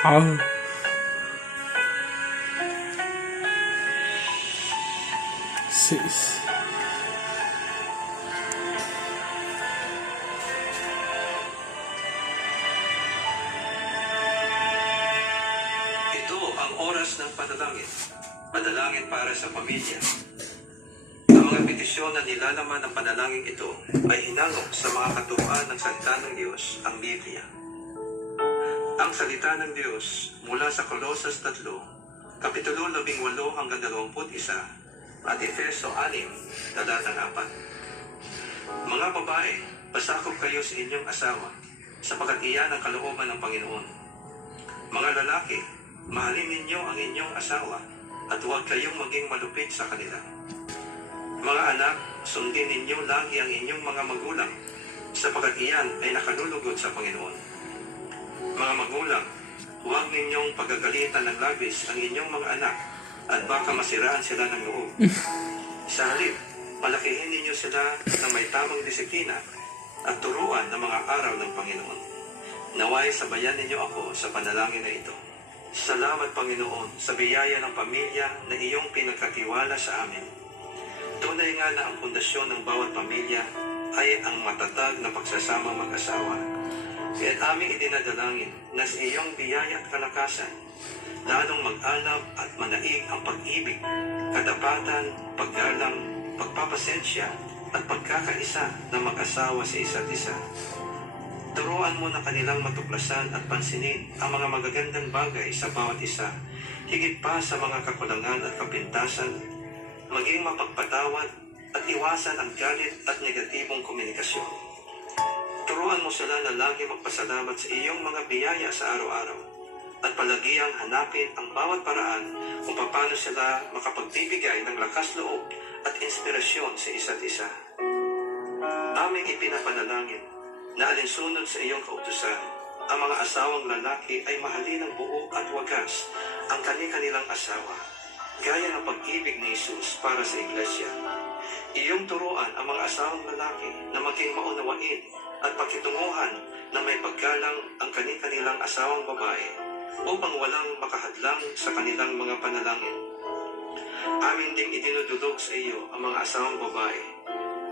Ah, sis. Ito ang oras ng panalangin. Panalangin para sa pamilya. Ang mga petisyon na nilalaman ng panalangin ito ay hinango sa mga katuruan ng salita ng Diyos, ang Biblia. Ang salita ng Diyos mula sa Colosas 3, Kapitulo 18 hanggang 21, at Efeso 6, talatang 4. Mga babae, pasakop kayo sa inyong asawa, sapagkat iyan ang kalooban ng Panginoon. Mga lalaki, mahalin ninyo ang inyong asawa, at huwag kayong maging malupit sa kanila. Mga anak, sundin ninyo lagi ang inyong mga magulang, sapagkat iyan ay nakalulugod sa Panginoon. Mga magulang, huwag ninyong pagagalitan ng labis ang inyong mga anak, at baka masiraan sila ng loob. Sa halip, palakihin ninyo sila ng may tamang disiplina at turuan ng mga araw ng Panginoon. Naway sabayan ninyo ako sa panalangin na ito. Salamat, Panginoon, sa biyaya ng pamilya na iyong pinagkatiwala sa amin. Tunay nga na ang pundasyon ng bawat pamilya ay ang matatag na pagsasamang mag-asawa. Kaya't aming idinadalangin na sa iyong biyaya at kalakasan, lalong mag-alab at manaig ang pag-ibig, katapatan, paggalang, pagpapasensya, at pagkakaisa ng mag-asawa sa isa't isa. Turuan mo na kanilang matuklasan at pansinin ang mga magagandang bagay sa bawat isa, higit pa sa mga kakulangan at kapintasan, maging mapagpatawad at iwasan ang galit at negatibong komunikasyon. Turuan mo sila na lagi magpasalamat sa iyong mga biyaya sa araw-araw at palagiang hanapin ang bawat paraan kung paano sila makapagbibigay ng lakas loob at inspirasyon sa isa't isa. Aming ipinapanalangin na alinsunod sa iyong kautusan, ang mga asawang lalaki ay mahalin ng buo at wagas ang kanilang asawa, gaya ng pag-ibig ni Jesus para sa iglesia. Iyong turuan ang mga asawang lalaki na maging maunawain at pakitunguhan na may paggalang ang kanilang asawang babae upang walang makahadlang sa kanilang mga panalangin. Amin ding idinudulog sa iyo ang mga asawang babae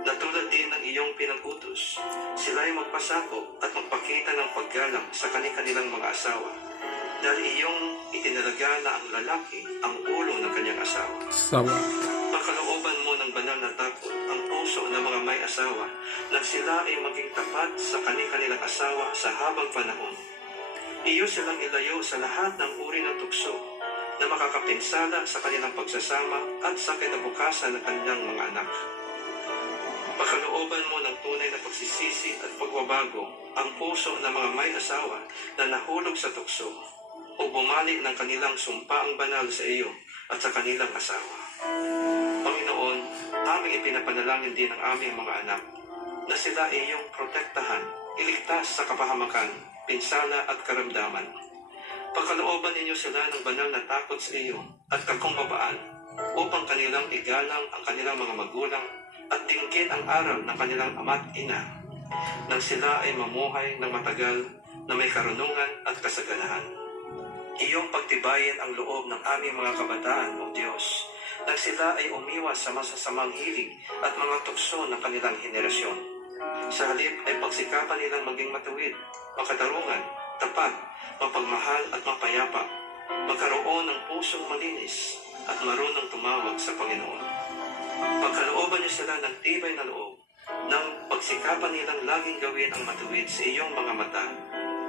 na tulad din ng iyong pinag-utos, sila ay magpasakop at magpakita ng paggalang sa kanilang mga asawa, dahil iyong itinalaga na ang lalaki ang ulo ng kanyang asawa. Sawa. Pakalooban mo ng banal na takot ang puso ng mga may asawa na sila ay maging tapat sa kanilang asawa sa habang panahon. Iyo silang ilayo sa lahat ng uri ng tukso na makakapinsala sa kanilang pagsasama at sa kinabukasan ng kanilang mga anak. Pakalooban mo ng tunay na pagsisisi at pagbabago ang puso ng mga may asawa na nahulog sa tukso o bumalik ng kanilang sumpaang banal sa iyo at sa kanilang asawa. Panginoon, aming ipinapanalangin din ang aming mga anak na sila ay iyong protektahan, iligtas sa kapahamakan, pinsala at karamdaman. Pakalooban ninyo sila ng banal na takot sa iyo at kakumbabaan upang kanilang igalang ang kanilang mga magulang at tingkin ang aral ng kanilang ama't ina nang sila ay mamuhay ng matagal na may karunungan at kasaganahan. Iyong pagtibayin ang loob ng aming mga kabataan, O Diyos, nang sila ay umiwas sa masasamang hilig at mga tukso ng kanilang henerasyon. Sa halip ay pagsikapan nilang maging matuwid, makatarungan, tapat, mapagmahal at mapayapa, magkaroon ng pusong malinis at marunong tumawag sa Panginoon. Pagkalooban niyo sila ng tibay na loob, ng pagsikapan nilang laging gawin ang matuwid sa iyong mga mata,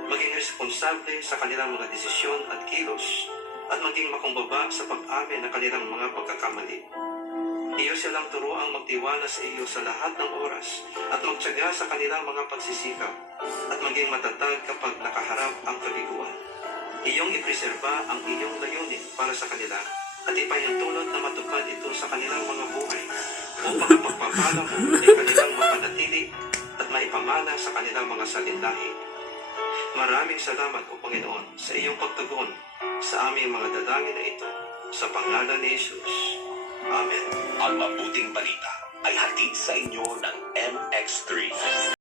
maging responsable sa kanilang mga desisyon at kilos, at maging makumbaba sa pag-amin ng kanilang mga pagkakamali. Iyo silang turuang magtiwala sa iyo sa lahat ng oras at magtiyaga sa kanilang mga pagsisikap at maging matatag kapag nakaharap ang kabiguan. Iyong ipreserba ang iyong layunin para sa kanila at ipahintulot na matupad ito sa kanilang mga buhay upang ang pagpapala mo ay kanilang mapanatili at maipamana sa kanilang mga salinlahi. Maraming salamat, O Panginoon, sa iyong pagtugon sa aming mga dalangin na ito sa pangalan ni Jesus. Amen. Ang mabuting balita ay hatid sa inyo ng MX3.